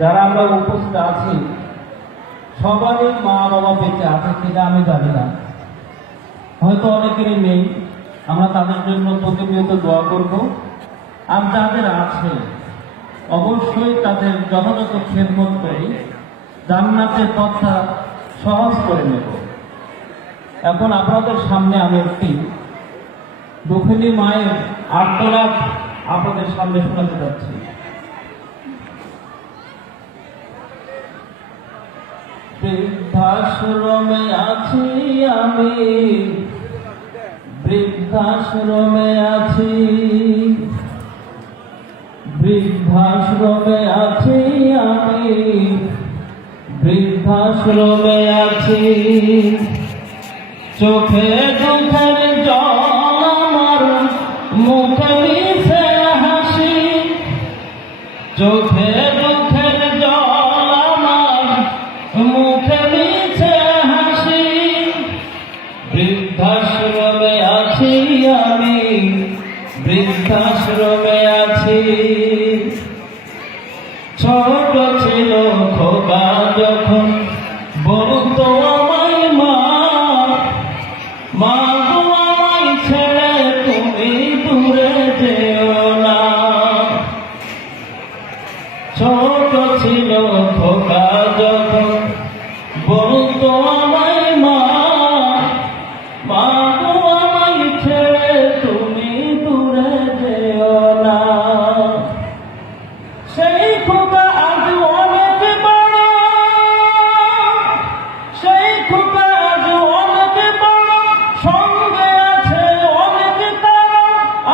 যারা আমরা উপস্থিত আছি সবারই মা বাবা বেঁচে আছে কিনা আমি জানি না, হয়তো অনেকেরই নেই। আমরা তাদের জন্য প্রতিনিয়ত দোয়া করব। আর যাদের আছে অবশ্যই তাদের যথাযথ খেদমত করে জান্নাতের পথটা সহজ করে নেব। এখন আপনাদের সামনে আমি একটি দুঃখিনী মায়ের আর্তনাদ আপনাদের সামনে শোনাতে যাচ্ছি। বৃদ্ধাশ্রমে আছি আমি, বৃদ্ধাশ্রমে আছি, বৃদ্ধাশ্রমে আছি আমি, বৃদ্ধাশ্রমে আছি। চোখে দুঃখের জল আমার, মুখে মিশে হাসি। চোখে দুঃখের জল আমার, মুখে মিশে হাসি। বৃদ্ধাশ্রমে আছি আমি, বৃদ্ধাশ্রমে আছি। ছোট ছিল খোকা যখন বলতো আমায় মা, মা গো আমায় ছেড়ে তুমি দূরে যেও না। ছোট ছিল খোকা যখন বলতো আমায় মা, মা গো আমায় ছেড়ে তুমি দূরে যেও না। সেই খোকা আজ অনেক বড়, সেই খোকা আজ অনেক বড়, সঙ্গে আছে অনেক তারা,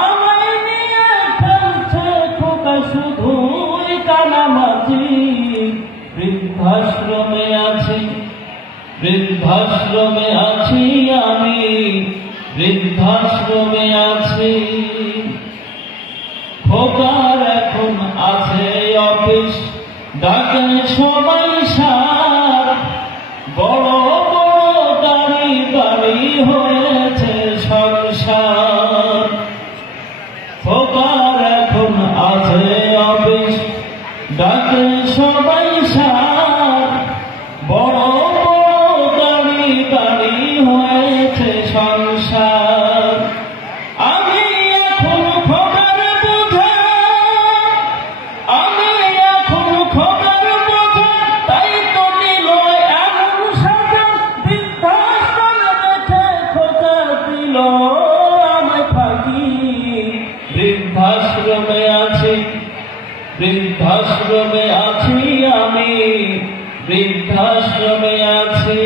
আমায় নিয়ে খেলছে খোকা শুধুই কানামাছি। বৃদ্ধাশ্রমে আছি, বৃদ্ধাশ্রমে আছি আমি, বৃদ্ধাশ্রমে আছি। খোকার এখন আছে অফিস, ডাকে সবাই সার। বড় বড় গাড়ি গাড়ি হয়েছে সংসার। খোকার এখন আছে অফিস, ডাকে সবাই সার। বড় বড় গাড়ি গাড়ি হয়েছে সংসার। আমি এখন খোকার বোঝা, আমি এখন খোকার বোঝা, তাই তো নিল এমন সাজা। বৃদ্ধাশ্রমে রেখে খোকা দিল আমায় ফাঁকি। বৃদ্ধাশ্রমে আছি, বৃদ্ধাশ্রমে আছি আমি, বৃদ্ধাশ্রমে আছি।